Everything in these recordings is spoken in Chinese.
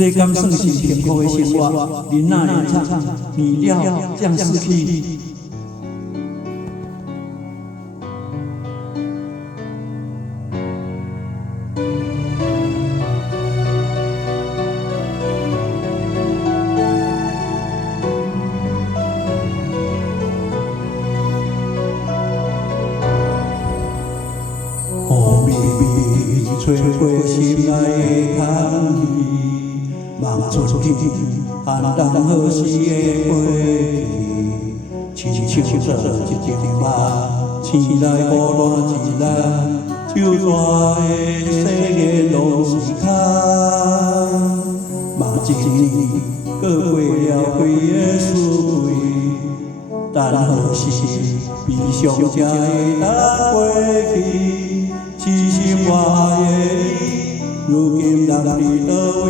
这敢算是幸福的生活？人哪会唱？你了将失去。雨微微吹过心内的空气，望出去，寒冬好时的过去，亲像做一张梦，醒来孤单一人，就逝的世界拢是空。嘛一年过过了几个四季，等何时悲伤才会当过去？痴心我爱的你，如今人伫倒位？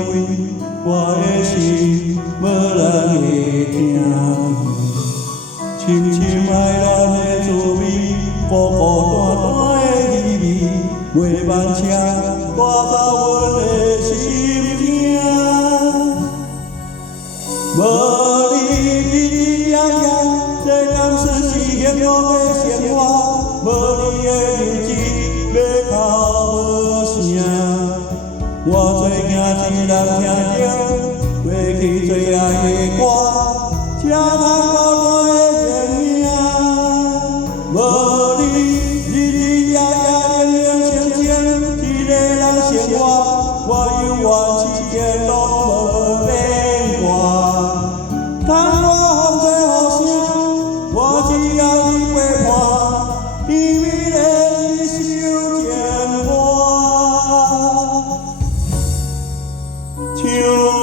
我的心无人会听。深深爱恋的滋味，孤孤单单的意味，袂慢车带走阮的心境。无你日日夜夜，这敢算是幸福的生活？无你的日子。要哭无声，我做惊一人听着过去最爱的歌，才通孤单的认命。无你日日夜夜冷冷清清，一个人生活，我犹原一点拢无变化。窗外风吹雨声，我只要你陪伴，甜蜜的一首情唱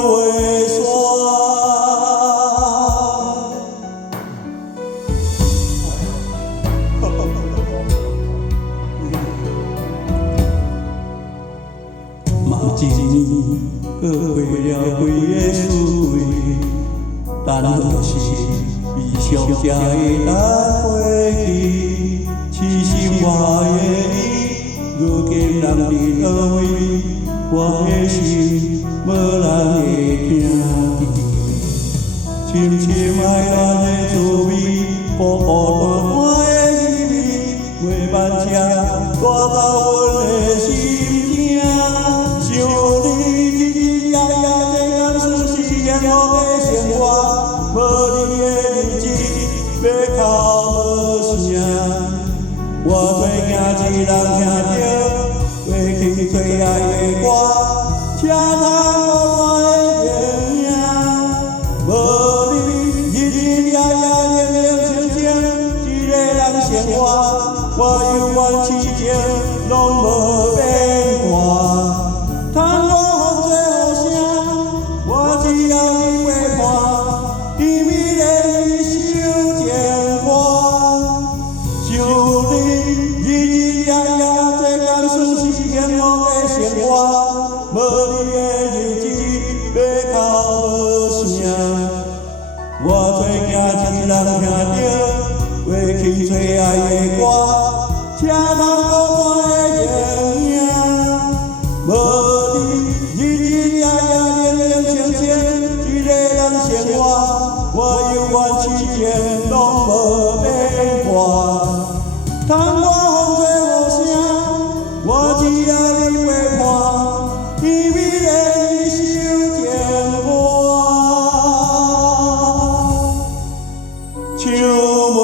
袂煞。嘛一年过过了几个四季，等何时悲伤才会当过去？痴心我爱的你，如今人伫倒位？我的心无人会听。深深爱恋的滋味，孤孤单单的意味，袂慢车带走阮的心境。想你日日夜夜，这敢算是幸福的生活？无你的日子，要哭无声。我做惊一人听着过去最爱的歌，才通孤单的认命。无你日日夜夜冷冷清清，一个人生活，我犹原痴情拢无变化。窗外风吹雨声，我只要你陪伴，甜蜜的一首情歌。想你日日夜夜，这敢算是幸福的生活？无你的日子，要哭无声。我做惊一人听着过去最爱的歌，才通孤单的认命。无你日日夜夜冷冷清清，一个人生活，我犹原痴情拢无变化。窗外风吹雨声，我只要你陪伴，甜蜜的一首情歌，唱袂